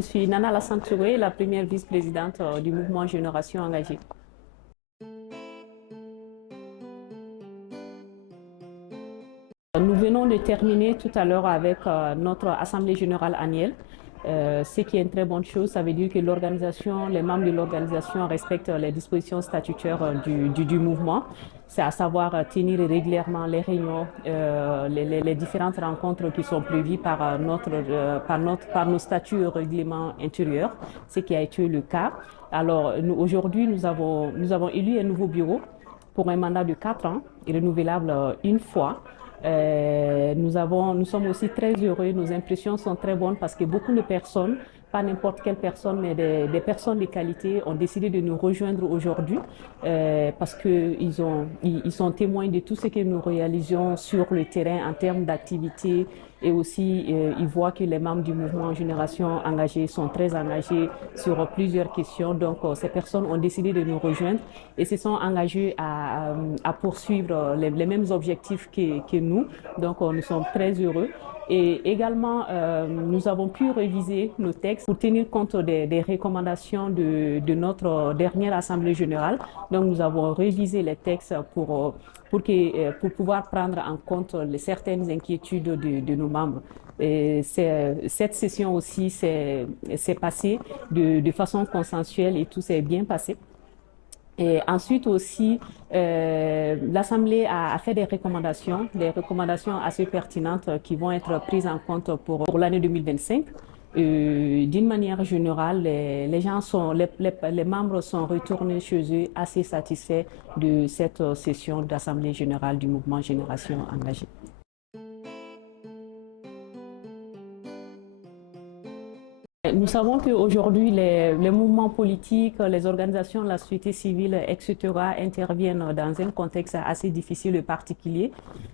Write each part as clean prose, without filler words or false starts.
Je suis Nana Alassane Touré, la première vice-présidente du mouvement Génération Engagée. Nous venons de terminer tout à l'heure avec notre Assemblée générale annuelle. Ce qui est une très bonne chose, ça veut dire que l'organisation, les membres de l'organisation respectent les dispositions statutaires du mouvement. C'est à savoir tenir régulièrement les réunions, les différentes rencontres qui sont prévues par nos statuts et règlements intérieurs, ce qui a été le cas. Alors aujourd'hui, nous avons élu un nouveau bureau pour un mandat de 4 ans, renouvelable une fois. Nous sommes aussi très heureux, nos impressions sont très bonnes parce que beaucoup de personnes, pas n'importe quelle personne, mais des personnes de qualité ont décidé de nous rejoindre aujourd'hui parce qu'ils sont témoins de tout ce que nous réalisons sur le terrain en termes d'activité et aussi ils voient que les membres du mouvement Génération Engagée sont très engagés sur plusieurs questions. Donc ces personnes ont décidé de nous rejoindre et se sont engagées à poursuivre les mêmes objectifs que nous. Donc nous sommes très heureux. Et également, nous avons pu réviser nos textes pour tenir compte des recommandations de notre dernière Assemblée générale. Donc, nous avons révisé les textes pour pouvoir prendre en compte certaines inquiétudes de nos membres. Et cette session aussi s'est passée de façon consensuelle et tout s'est bien passé. Et ensuite aussi, l'Assemblée a fait des recommandations assez pertinentes qui vont être prises en compte pour l'année 2025. D'une manière générale, les membres sont retournés chez eux assez satisfaits de cette session d'Assemblée générale du mouvement Génération Engagée. Nous savons qu'aujourd'hui, les mouvements politiques, les organisations de la société civile, etc., interviennent dans un contexte assez difficile et particulier.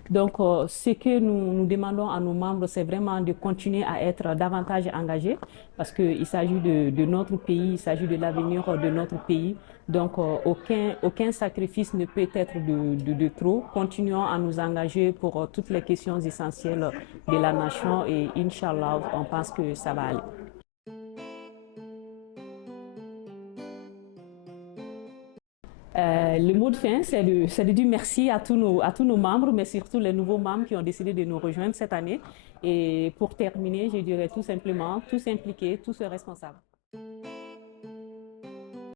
Donc, ce que nous demandons à nos membres, c'est vraiment de continuer à être davantage engagés parce qu'il s'agit de notre pays, il s'agit de l'avenir de notre pays. Donc, aucun sacrifice ne peut être de trop. Continuons à nous engager pour toutes les questions essentielles de la nation et Inch'Allah, on pense que ça va aller. Le mot de fin, c'est de dire merci à tous nos membres, mais surtout les nouveaux membres qui ont décidé de nous rejoindre cette année. Et pour terminer, je dirais tout simplement, tous impliqués, tous responsables.